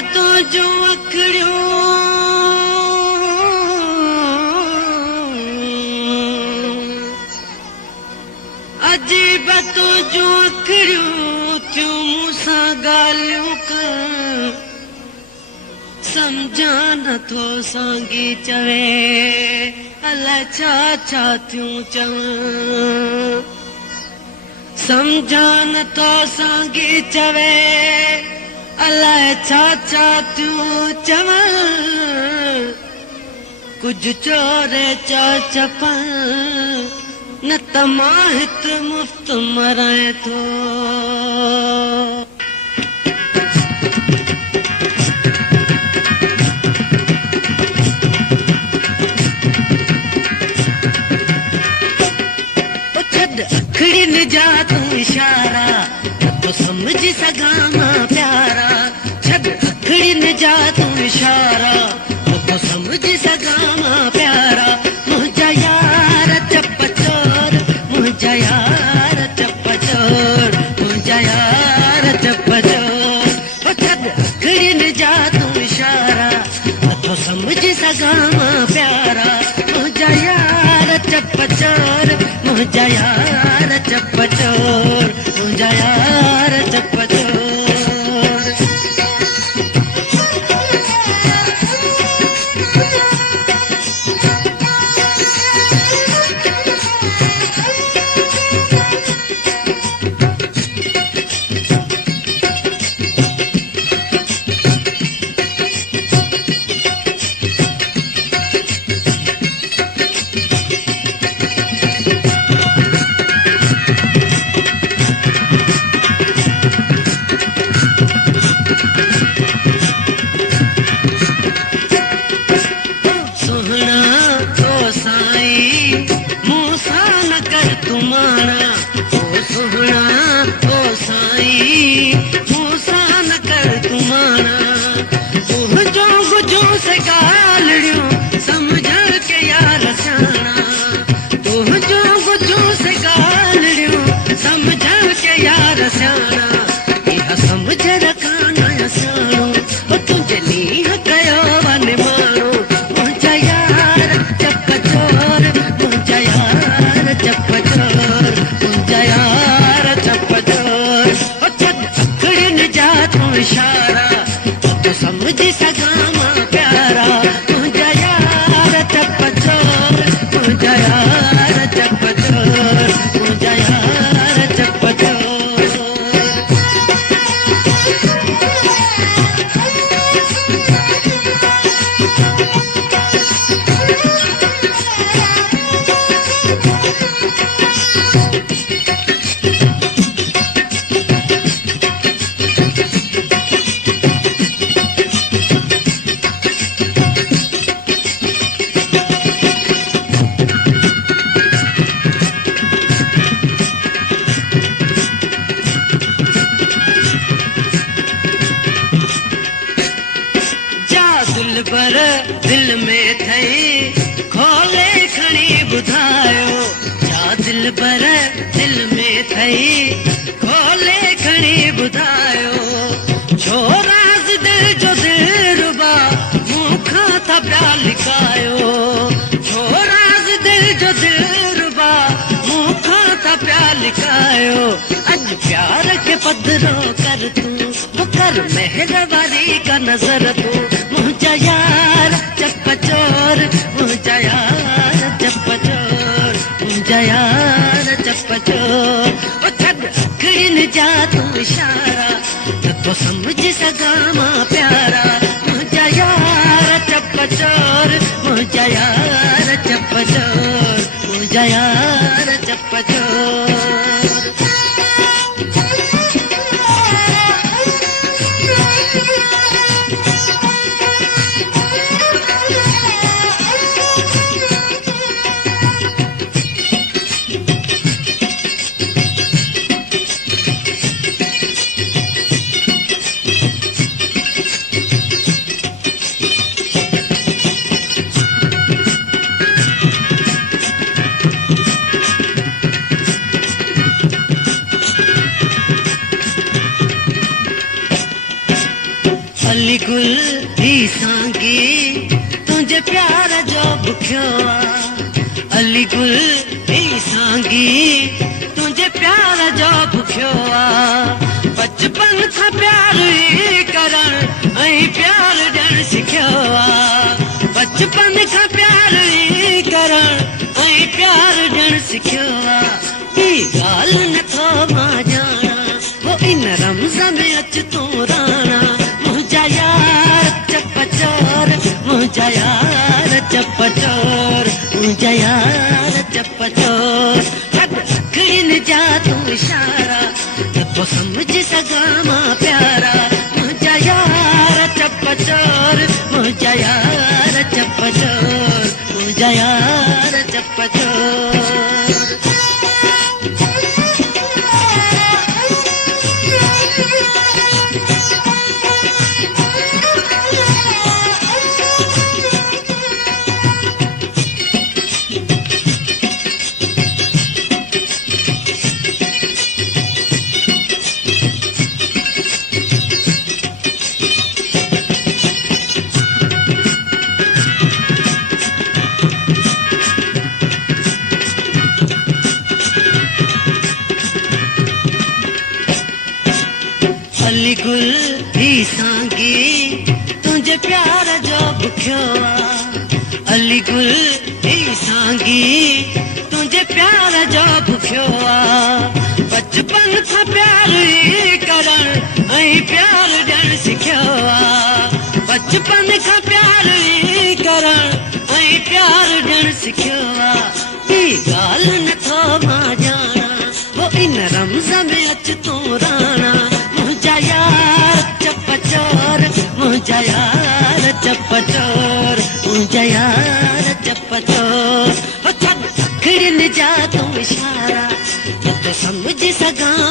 बातों जो अखड़ियों अजीब बातों जो अखड़ियों त्यों मूंसां ॻाल्हियूं कर समझा नथो सांगी चवे अलाए छा छा थियूं चवां समझा नथो सांगी चवे अलाए छा छा थियूं चवां कुझु चोरे चा चपां न त मां हिते मुफ़्त मराए थो अखड़ियुनि जा तूं इशारा तो समझ सघां मां प्यारा छॾ अखड़ियुनि जा तूं इशारा तो समझ सघां मां प्यारा मुंहिंजा यार चप चोर मुंहिंजा यार चप चोर मुंहिंजा यार चप चोर छॾ अखड़ियुनि जा तूं इशारा तो समझ सघां मां प्यारा मुंहिंजा यार चप चोर मुंहिंजा यार चप चोर मुंहिंजा यार चप चोर इशारा तो समझ सघां मां प्यारा मुंहिंजा यार चप चोर मुंहिंजा यार चप चोर मुंहिंजा यार चप चोर पर दिल में थई खोले खणी ॿुधायो छा दिल पर दिल में थई खोले खणी ॿुधायो छो राज़ दिल जो दिलरुबा मूंखां था पिया लिकायो छो राज़ दिल जो दिलरुबा मूंखां था पिया लिकायो अॼु प्यार खे पधरो कर तूं कर महिरबानी का नज़र तूं मुंहिंजा यार चप चोर मुंहिंजा यार चप चोर मुंहिंजा यार चप चोर छॾ अखड़ियुनि जा तूं इशारा तो समझ सघां मां प्यारा मुंहिंजा यार चप चोर मुंहिंजा यार चप चोर मुंहिंजा यार चप चोर अली गुल ही सांगी तुझे प्यार जो बुख्यो अली गुल ही सांगी तुझे प्यार जो बुख्यो बचपन था प्यार ही करण ऐं प्यार ॾियण सिखियो बचपन खां प्यार ही करण ऐं प्यार ॾियण सिखियो ही ॻाल्हि नथो मां ॼाणा वो इन रमज़ में अच तूं राणा मुंहिंजा यार चपचोर मुंहिंजा यार चपचोर मुंहिंजा यार चपचोर रखड़ियुनि जा तूं इशारा नथो सम्झी सघां मां प्यारा मुंहिंजा यार चपचोर मुंहिंजा यार चपचोर मुंहिंजा यार चपचोर अली गुल ही सांगी तुझे प्यार जो बुख्यो अली गुल ही सांगी तुझे प्यार जो बुख्यो बचपन था प्यार ही करण ऐं प्यार ॾियण सिखियो बचपन खां प्यार ही करण ऐं प्यार ॾियण सिखियो ही ॻाल्हि नथो मां ॼाणा वो इन रमज़ में अच तूं राणा मुंहिंजा यार चपचोर मुंहिंजा यार चपचोर मुंहिंजा यार चपचोर रखड़ियुनि जा तूं इशारा नथो सम्झी सघां